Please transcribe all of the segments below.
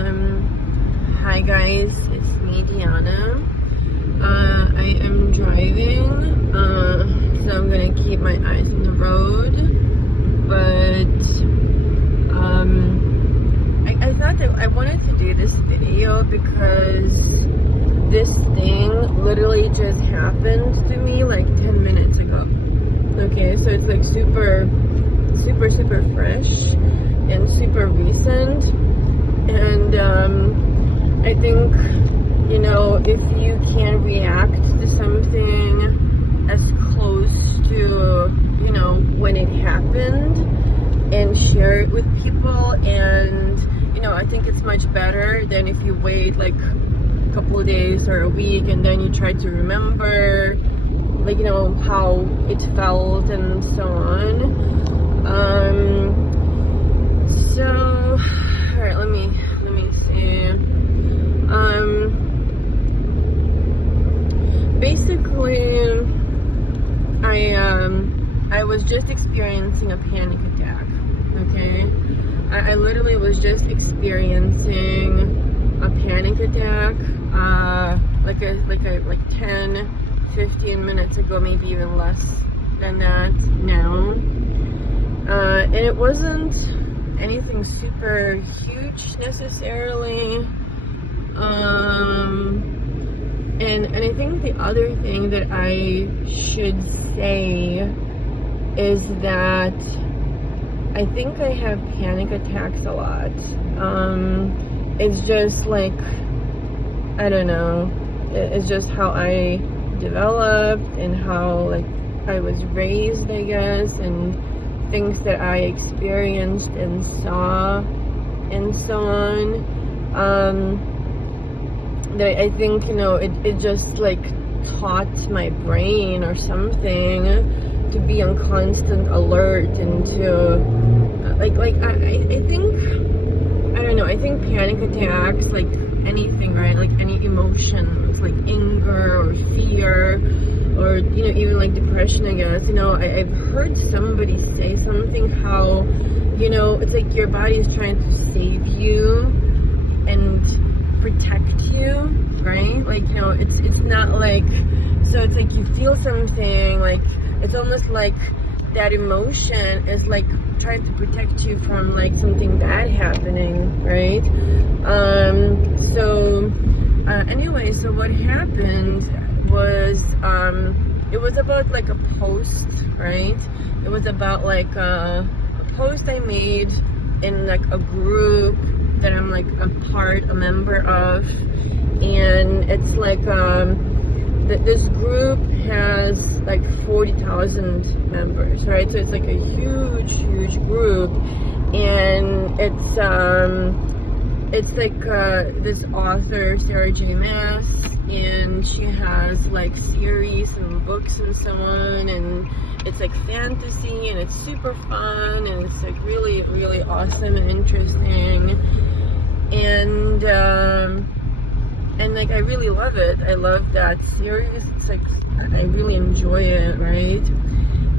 Hi guys, it's me, Diana. I am driving, so I'm gonna keep my eyes on the road. But I thought that I wanted to do this video because this thing literally just happened to me like 10 minutes ago. Okay, so it's like super fresh and super recent. And I think, you know, if you can react to something as close to, you know, when it happened and share it with people, and, you know, I think it's much better than if you wait like a couple of days or a week and then you try to remember, like, you know, how it felt and so on. So, alright, let me see. Basically, I was just experiencing a panic attack. Okay, I literally was just experiencing a panic attack, like 10-15 minutes ago, maybe even less than that now. And it wasn't anything super huge necessarily. And I think the other thing that I should say is that I think I have panic attacks a lot. It's just like, I don't know, it's just how I developed and how like I was raised, I guess, and things that I experienced and saw and so on. That I think, you know, it just like taught my brain or something to be on constant alert and to I think, I don't know, I think panic attacks, like anything, right, like any emotions, like anger or fear, or, you know, even like depression, I guess, you know, I've heard somebody say something, how, you know, it's like your body is trying to save you and protect you, right? Like, you know, it's not like, so it's like you feel something, like it's almost like that emotion is like trying to protect you from like something bad happening, right? Anyway, so what happened was, it was about like a post, right? It was about like a post I made in like a group that I'm like a member of, and it's like this group has like 40,000 members, right? So it's like a huge group, and it's like this author, Sarah J. Maas, and she has like series and books and so on, and it's like fantasy, and it's super fun, and it's like really awesome and interesting, and like I really love it. I love that series. It's like I really enjoy it, right?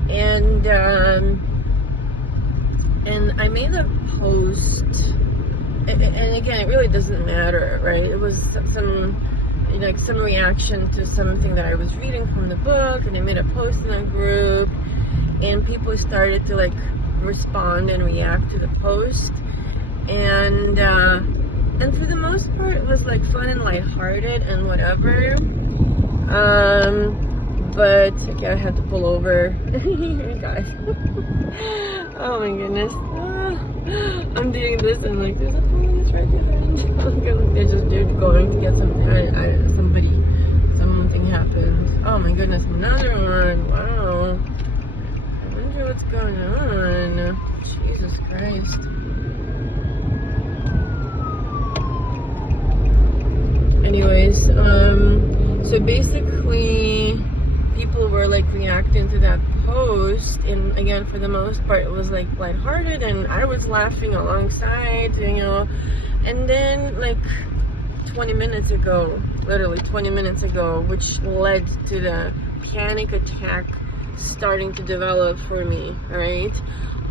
And I made a post, and again, it really doesn't matter, right? It was some, you know, like some reaction to something that I was reading from the book, and I made a post in a group, and people started to like respond and react to the post, and for the most part it was like fun and lighthearted and whatever, but okay, I had to pull over. Guys, oh my goodness, I'm doing this and like there's a police right behind. They're just going to get something happened. Oh my goodness, another one. Wow, I wonder what's going on. Jesus Christ. Anyways, so basically people were like reacting to that post, and again, for the most part it was like lighthearted, and I was laughing alongside, you know. And then like 20 minutes ago, literally 20 minutes ago, which led to the panic attack starting to develop for me, right?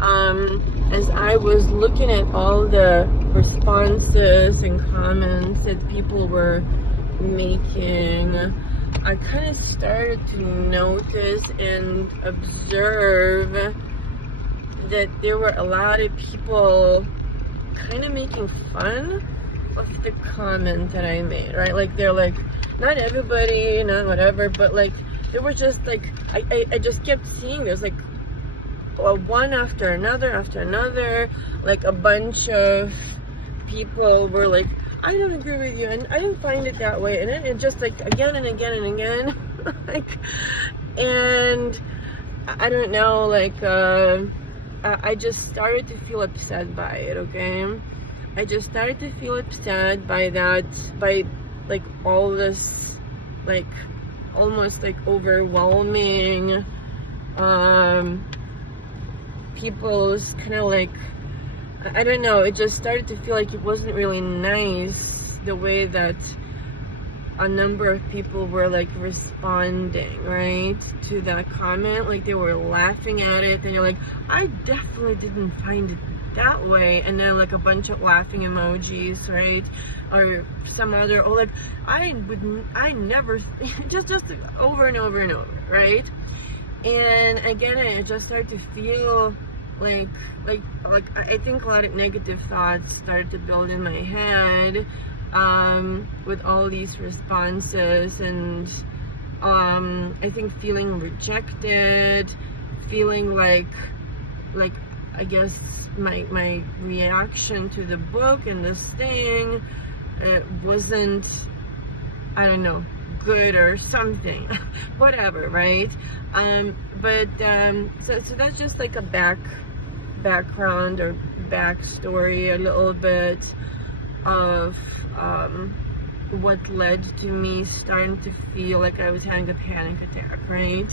as I was looking at all the responses and comments that people were making, I kind of started to notice and observe that there were a lot of people kind of making fun of the comment that I made, right? Like, they're like, not everybody, not whatever, but like, they were just like, I just kept seeing there's like one after another, like a bunch of people were like, I don't agree with you, and I didn't find it that way, and it just like again and again and again, like, and I don't know, like, I just started to feel upset by it, okay? I just started to feel upset by that, by like all this, like, almost like overwhelming, people's kind of like, I don't know, it just started to feel like it wasn't really nice the way that a number of people were like responding, right, to that comment. Like, they were laughing at it, and you're like, I definitely didn't find it that way, and then like a bunch of laughing emojis, right, or some other, or like, I never, just over and over and over, right? And again, I just started to feel like I think a lot of negative thoughts started to build in my head, with all these responses, and I think feeling rejected, feeling like I guess my reaction to the book and this thing, it wasn't, I don't know, good or something, whatever, right? So that's just like a background or backstory, a little bit of what led to me starting to feel like I was having a panic attack, right?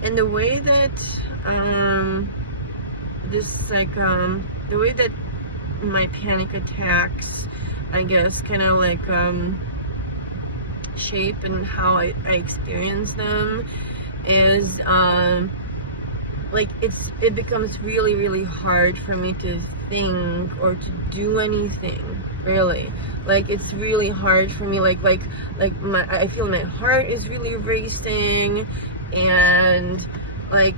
And the way that the way that my panic attacks, I guess, kind of like shape and how I experience them is like it becomes really, really hard for me to think or to do anything, really. Like, it's really hard for me, like I feel my heart is really racing, and like,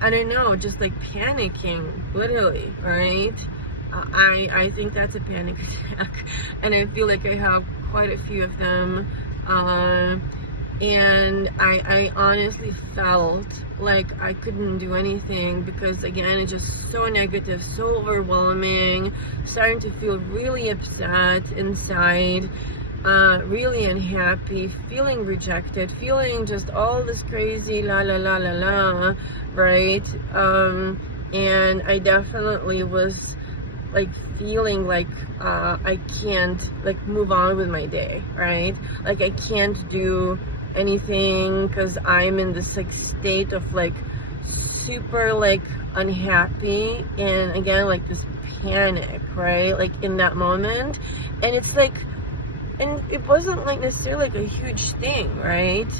I don't know, just like panicking, literally, right? I think that's a panic attack, and I feel like I have quite a few of them, and I honestly felt like I couldn't do anything, because again, it's just so negative, so overwhelming, starting to feel really upset inside, really unhappy, feeling rejected, feeling just all this crazy la la la la la, right? And I definitely was like feeling like I can't like move on with my day, right? Like, I can't do anything because I'm in this like state of like super like unhappy, and again, like this panic, right? Like, in that moment, and it's like, and it wasn't like necessarily like a huge thing, right?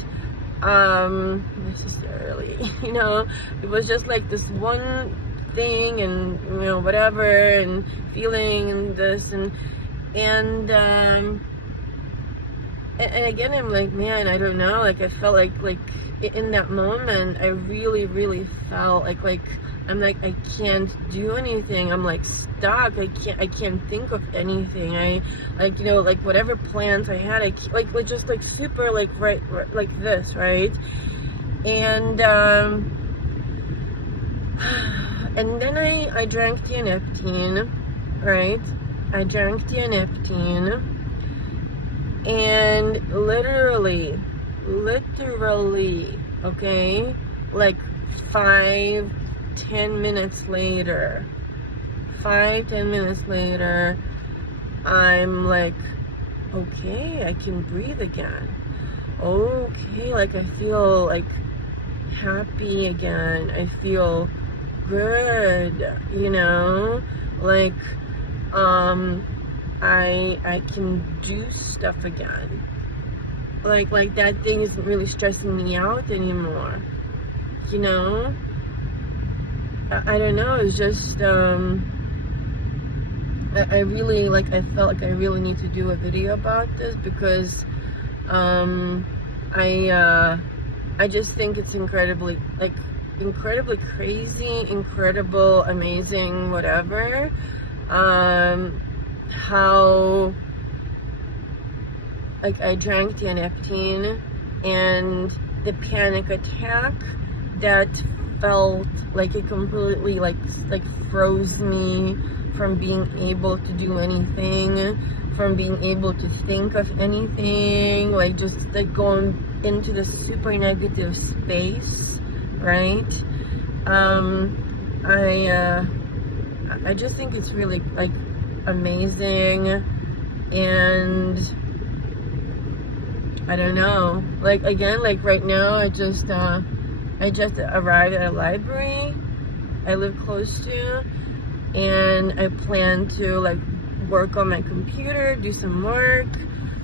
Necessarily, you know, it was just like this one thing, and you know, whatever, and feeling and this and again, I'm like, man, I don't know, like, I felt like in that moment, I really, really felt like I'm like, I can't do anything, I'm like stuck, I can't think of anything, I like, you know, like whatever plans I had, I like just like super like right like this, right? And then I drank Tianeptine, right? I drank Tianeptine, and literally, okay, like 5-10 minutes later, I'm like, okay, I can breathe again. Okay, like, I feel like happy again. I feel good, you know, like, I can do stuff again. Like that thing isn't really stressing me out anymore. like, you know, I don't know, it's just, I really, like, I felt like I really need to do a video about this, because I just think it's incredibly crazy, incredible, amazing, whatever, how, like, I drank Tianeptine, and the panic attack that felt like it completely like froze me from being able to do anything, from being able to think of anything, like just like going into the super negative space, right? I just think it's really like amazing, and I don't know, like, again, like right now I just arrived at a library I live close to, and I plan to like work on my computer, do some work,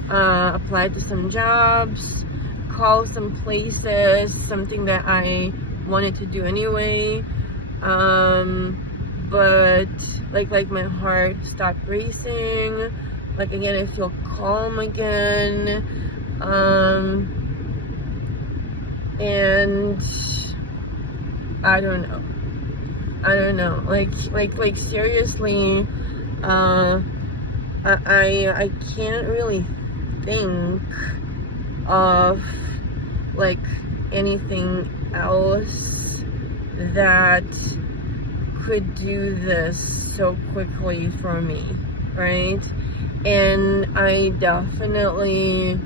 apply to some jobs, call some places, something that I wanted to do anyway, but like my heart stopped racing, like again I feel calm again, and I don't know, like seriously, I can't really think of like anything else that could do this so quickly for me, right? And I definitely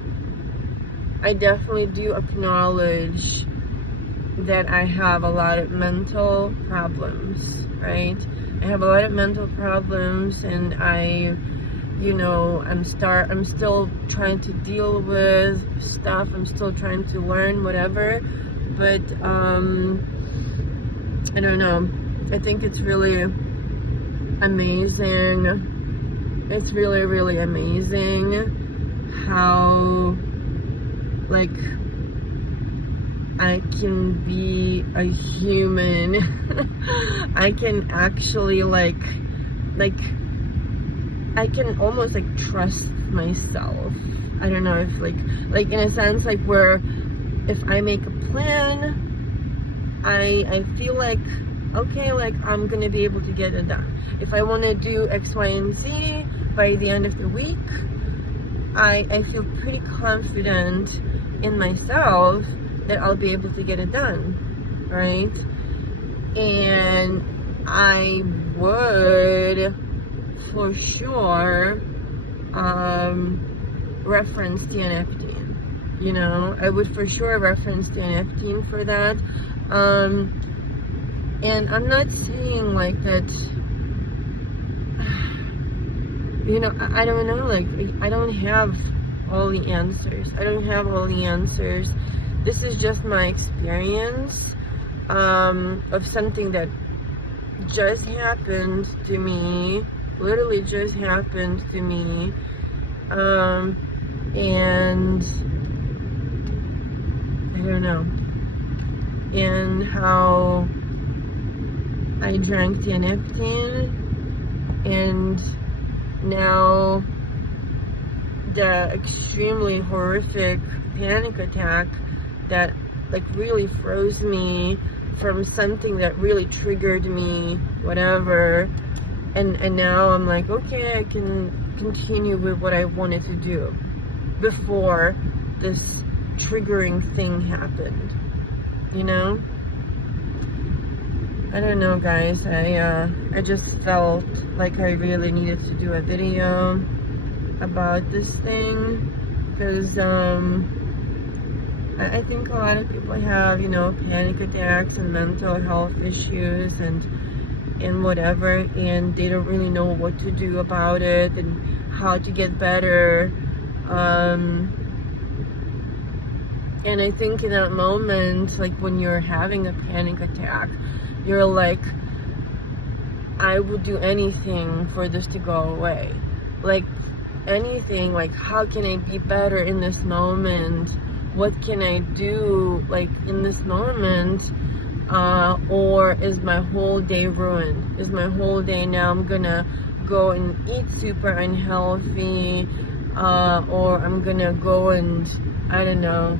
do acknowledge that I have a lot of mental problems, right? I have a lot of mental problems, and I'm still trying to deal with stuff. I'm still trying to learn whatever, but I don't know. I think it's really amazing. It's really, really amazing how like I can be a human. I can actually like I can almost like trust myself. I don't know if like in a sense, like where if I make a plan, I feel like, okay, like I'm gonna be able to get it done. If I want to do X, Y, and Z by the end of the week, I feel pretty confident in myself that I'll be able to get it done, right? And I would for sure reference Tianeptine, you know, I would for sure reference Tianeptine for that, and I'm not saying like that, you know, I don't know, like I don't have all the answers. This is just my experience of something that just happened to me, literally just happened to me, and I don't know, and how I drank Tianeptine, and now the extremely horrific panic attack that like really froze me from something that really triggered me, whatever, and now I'm like, okay, I can continue with what I wanted to do before this triggering thing happened, you know? I don't know, guys. I just felt like I really needed to do a video about this thing, because I think a lot of people have, you know, panic attacks and mental health issues and whatever, and they don't really know what to do about it and how to get better. And I think in that moment, like when you're having a panic attack, you're like, I would do anything for this to go away. Like anything, like how can I be better in this moment? What can I do like in this moment Or is my whole day ruined? Is my whole day now I'm gonna go and eat super unhealthy, or I'm gonna go and, I don't know,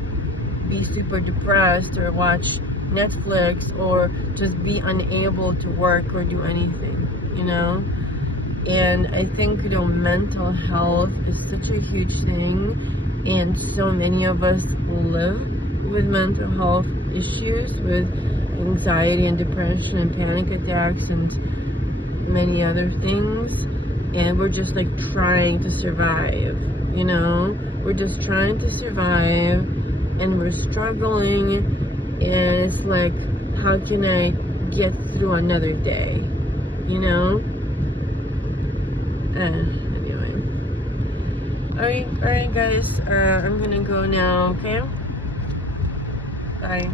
be super depressed or watch Netflix or just be unable to work or do anything, you know? And I think, you know, mental health is such a huge thing, and so many of us live with mental health issues, with anxiety and depression and panic attacks and many other things, and we're just like trying to survive, you know? We're just trying to survive, and we're struggling, and it's like, how can I get through another day, you know? Anyway. Alright guys, I'm gonna go now, okay? Bye.